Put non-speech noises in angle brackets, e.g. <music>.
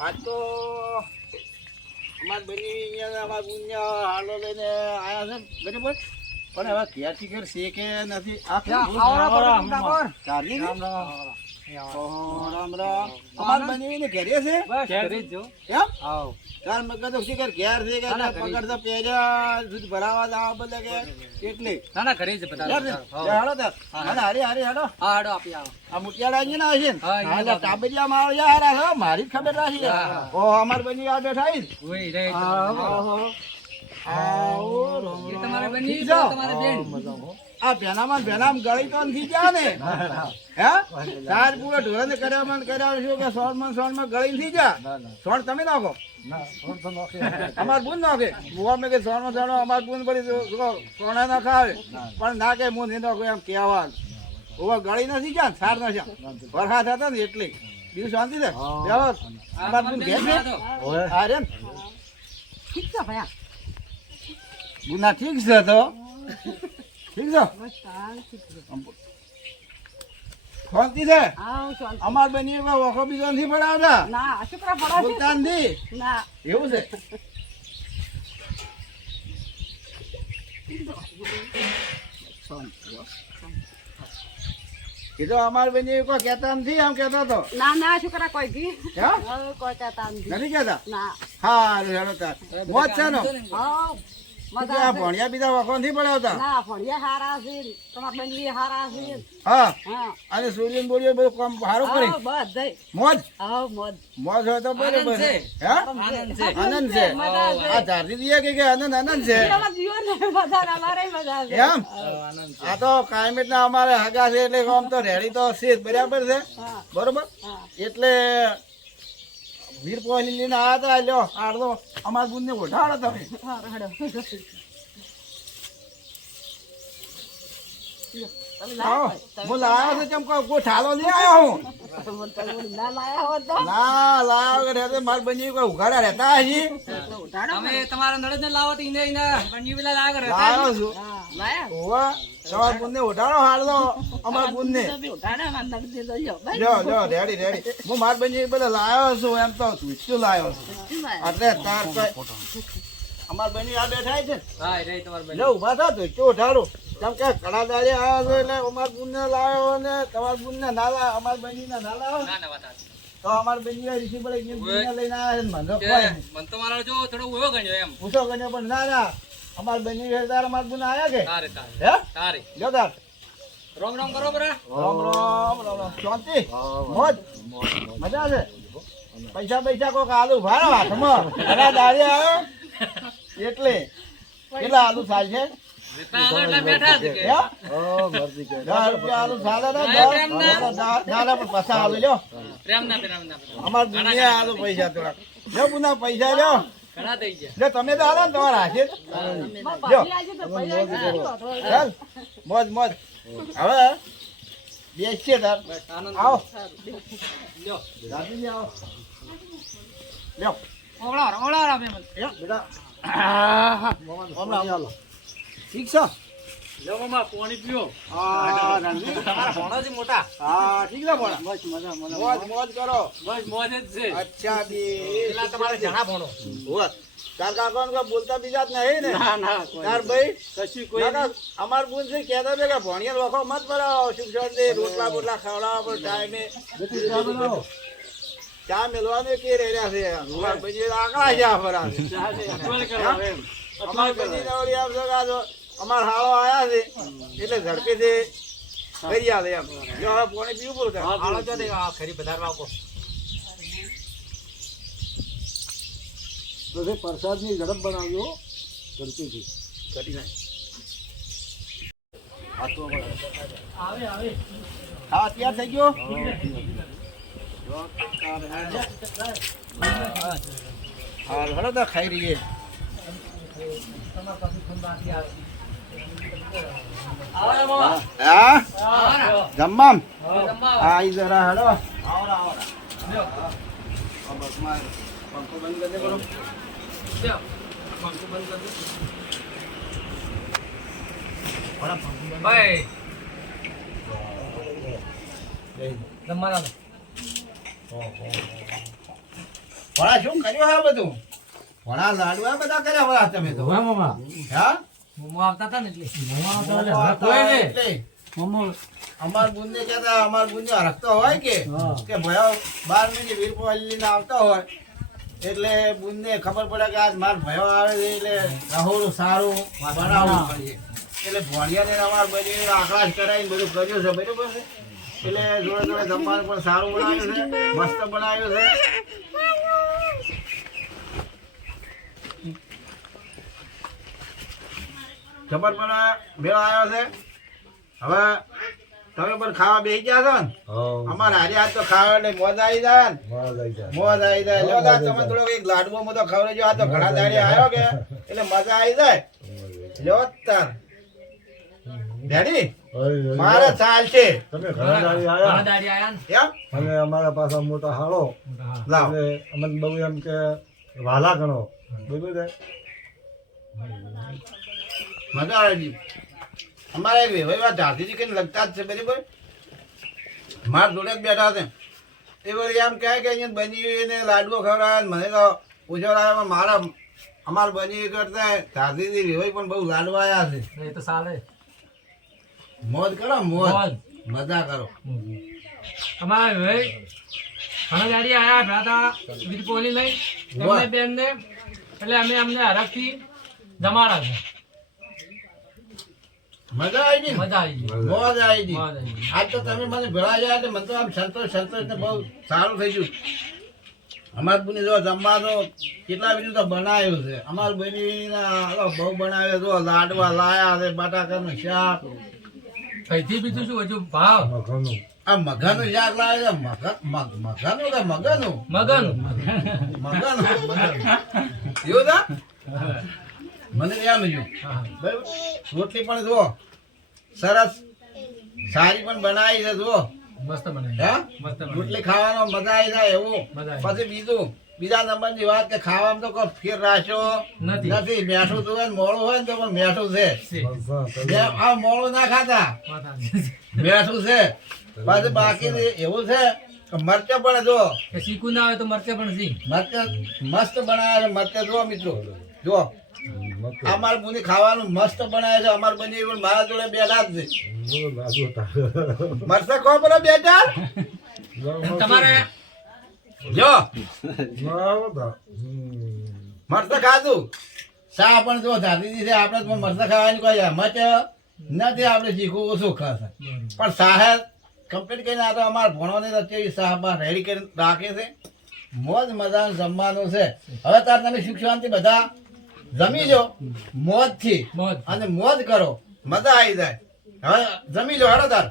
આજ તો અમાર બની અહીંયા અમાર ગુંજા હાલો લઈને આયા છે બરાબર? પણ હવે ઘેરથી ઘેર શેકે નથી. આ રામ રામ. અમાર બની ઘેરે છે? બસ કરી જો એમ? આવ તાર મગજ તો શી ઘેર છે કે ના, ના, તો પહેર્યા દૂધ ભરાવા જાવ બદલે કે એટલે ના ના કરી જ લે, બધા. લે, લે, હાલો તાર. હાલો, હારી હારી હાલો. હા હાડો આપી આવો. આ મુટિયાળા છે ને હા, મારી જ ખબર રાખી. અમાર બની આ બેઠા છે ઓય રે આવો. આવો, રામ રામ. તમારે બની તમારે બેન. આ ભેનામાં ભેનામ ગળી તો નથી ગયા ને? હે? તાર પૂરો ઢોરને કર્યામાં ને કર્યા કે સોળમાં સોળમાં ગળી નથી ગયા? સોળ તમે નાખો. અમાર બુન નાખે. બુવા મેં કે સોળમાં સોળ અમાર બુન પડી સોણા સોના ના. ખાવે પણ ના કે હું નહીં નાખું એમ કહેવા. ઓવા ગળી નથી ગયા સાર નથી વરસાદ હતા ને એટલે. બીજું શાંતિ છે બેહો. અમાર બુન ઘેર છે. અરે ઠીક છે ભયા. ગુના ઠીક છે તો. ઠીક છે? શાંતિ છે. અમાર બની વખો બીજો નથી પડાવતા ના બોલતા નથી ના. એવું છે? તો અમાર બેની કોઈ કહેતા નથી આમ કહેતા તો. ના ના છોકરા કોઈ હે? હવે કોઈ કહેતા નથી. કેતા ના. હા મોજ છે નો હાવ આ ભણ્યા બીજા વખો નથી પડાવતા ના ભણ્યા હારા છે. તમારા બંગલી હારા છે. હા? હા. અને સૂર્ય બોલ્યો બધું કામ સારું કરી? બધાય મોજ? આવ મોજ. મોજ હોય તો બરાબર છે. હે? આનંદ છે. આનંદ છે. આ ધારતી દીએ કે કે આનંદ આનંદ છે? એમાં? આ તો કાયમિત ના અમારે હગા છે એટલે આમ તો રેડી તો છે બરાબર છે? બરોબર? એટલે વીર પોહલી લઈને આવ્યા હતા લ્યો આડો અમાર બુનને ઓઢાડો તમે. હાડો હું લાયો છું ચમ કહું કોઈ નહીં આવ્યો હું? ના લાયા હોત તો. ના લાયો કે માર બની કોઈ ઉઘાડા રહેતા હજી. ઉઠાડો તમારા નડદ ને લાવો તો ઈને ઈને બની પેલા લાગ રે લાયો છું. લાયા. તમાર ઉઠાડો અમાર બુનને. ઉઠાડો માં નગદી દો લ્યો બસ લ્યો લ્યો રેડી રેડી. હું માર બની બધા લાયો છું એમ તો તું લાયો છું. એટલે તાર અમાર બની આ બેઠા છે. હા રે તમારે બની. લે ઊભા થા તો ચો ઉઠાડો. કેમ કે ઘણા દાડે આવ્યા છો એટલે અમાર બુનને લાવ્યો ને તમાર બુનને ના લાવ અમાર બની ને ના લાવ તો અમાર બની ઋષિ પડે કે બુનને લઈને આવ્યા મને કોઈ મન તો મારો જો થોડો ઉયો ગણ્યો એમ. પૂછો ગણ્યો પણ ના ના. અમાર બની તાર અમાર બુન આયા કે? તારે તારે. હે? તારે. જો તાર. રોમ રોમ કરો બરા. રોમ રોમ રોમ રામ. શાંતિ. મોજ. મજા છે પૈસા પૈસા કોક આલુ. ભાડો હાથમાં. ઘણા દાડે આવ્યો <laughs> એટલે. કેટલા આલુ થાય છે? પૈસા થોડા લ્યો પુના પૈસા લ્યો ઘણા થઈ ગયા લ્યો તમે તો હાલો ને તમારા હાથે ચાલ મોજ મોજ હવે બેસીએ તાર આવો લ્યો ઓળા ઓળા બેટા. હમણાં આવો. ઠીક છે? લ્યો પાણી પીઓ. હા ભણો ભણોજી મોટા? હા ઠીક છે ભણા. બસ મજા મજા મોજ મોજ. કરો. બસ મોજ જ છે. અચ્છા બી પેલા તમારે જણા ભણો. હોત. તાર કાકા ને બોલતા બીજા જ નહીં ને? ના ના તાર ભાઈ? કશું કોઈ અમાર બુન છે કહેતા હતા કે ભણિયા મત ભરાવો રોટલા બોટલા ખવડાવવા પર ટાઈમે ચા મેળવાનું કે રહ્યા છે? આકડા છે આ ફરા છે અમાર હાળો આયા છે એટલે ઝડપેથી કરી આવે એમ. જો હવે પાણી પીવું પડે હાળો તો દે આ ખરી પધારવા કો તો પ્રસાદની ઝડપ બનાવ્યો ઝડપેથી. ઘટી નાખ આવે આવે. હા તૈયાર થઈ ગયો? હા હલો તો ખાઈ રહીએ આવે. જમવા હા? ઈ જરા હલો આવરા આવરા આ પંખો બંધ? કરી દે બોલો પંખો બંધ કર દે ભાઈ ભણા શું કર્યું હા બધું ભણા લાડવા બધા કર્યા વળા તમે તો હા? મોમો આવતા હતા ને એટલે. એટલે અમાર બુંદે કહેતા અમાર બુંદે હરખતો હોય કે? કે ભયો બાર મિનિટ વીરપો હલીને આવતા હોય. એટલે બુંદને ખબર પડે કે આજ માર ભયો આવે છે એટલે રહોડું સારું બનાવવું પડે. એટલે ભણિયાને અમાર બધી આકાશ કરાવીને બધું કર્યું છે બરોબર છે? એટલે જોડે જોડે જમવાનું પણ સારું બનાવ્યું છે મસ્ત બનાવ્યું છે. જબર પણ મેળો આવ્યો છે. હવે તમે પણ ખાવા બેસી ગયા છો ને? અમારે હારી હાથ તો ખાવા એટલે મોજ આવી જાય ને. મોજ આવી જાય. લ્યો દા તમે થોડો એક લાડવો મોટો ખવડાવજો આ તો ઘણા દાડે આવ્યો કે એટલે મજા આવી જાય. લ્યો તાર. ડેડી મારે ચાલ છે. તમે ઘણા દાડી એમ અને અમારા પાસે મોટા હાળો. લાવ. એટલે અમને બહુ એમ કે વાલા ગણો. બરોબર છે મજા આવે જી અમારે વેવાઈ ઝાંસીજી કઈ લગતા જ છે બરાબર? મારા જોડે જ બેઠા છે. એ વળી એમ કહે કે અહીંયા બની લાડવો ખવડાવે મને તો ઉજવડાવે મારા અમાર બની કરતા ઝાંસીજી વેવાઈ પણ બહુ લાડવાયા છે. એ તો સારે મોજ કરો મોજ. મોજ. કરો. અમારે ભાઈ ઘણા આવ્યા આયા ભ્રાતા વીરપોલી લઈ. એમને બેન ને એટલે અમે અમને હરખથી જમાડા છે. મજા આવી મજા આવી મોજ આવી. આજ તો તમે મને ભેળા એટલે મને તો આમ સંતોષ સંતોષ ને બહુ સારું થઈ ગયું. અમારા બની જો જમવાનો કેટલા બીજું તો બનાવ્યું છે. અમાર બનીના બહુ બનાવ્યો. જો લાડવા લાયા છે બટાકાનું શાક. કઈથી બીજું શું હજુ ભાવ? આ મઘાનું શાક લાવે છે? મગા મગ- મઘાનું કે મગનું મગન મગનું મગનું. એવું તા મને એમ જો બરાબર. રોટલી પણ જુઓ. સરસ. સારી પણ બનાવી છે જુઓ. મસ્ત બનાવી. મસ્ત રોટલી ખાવાનો મજા આવી જાય એવું. પછી બીજું બીજા નંબરની વાત કે ખાવામાં તો કોઈ ફેર રાખ્યો નથી. નથી. મેઠું તો હોય ને મોડું હોય ને તો પણ મેઠું છે. આ મોડું ના ખાતા. મેઠું છે. પછી બાકી એવું છે કે પણ જો. કે શીખું ના આવે તો મરચે પણ સી મરચા મસ્ત બનાવે છે મરચા જુઓ મિત્રો. જો અમાર બુની ખાવાનું મસ્ત બનાવે છે અમાર બની પણ મારા જોડે બેઠા જ છે. મરચા ખો પડે બે ચાર? તમારે જો. મરચા ખાધું? સા પણ જો ધાતી છે આપણે તો મરચા ખાવાની કોઈ હિંમત નથી આપણે શીખવું ઓછું ખાશે. પણ સાહેબ કમ્પ્લીટ કરીને આ તો અમારા ભણવાની અત્યારે સાહેબ રેડી કરીને રાખે છે. મોજ મજાનું જમવાનું છે. હવે તાર તમે સુખ શાંતિ બધા જમી જો મોજ. થી અને મોજ કરો. મજા આવી જાય. હવે જમી લો હેડો તાર.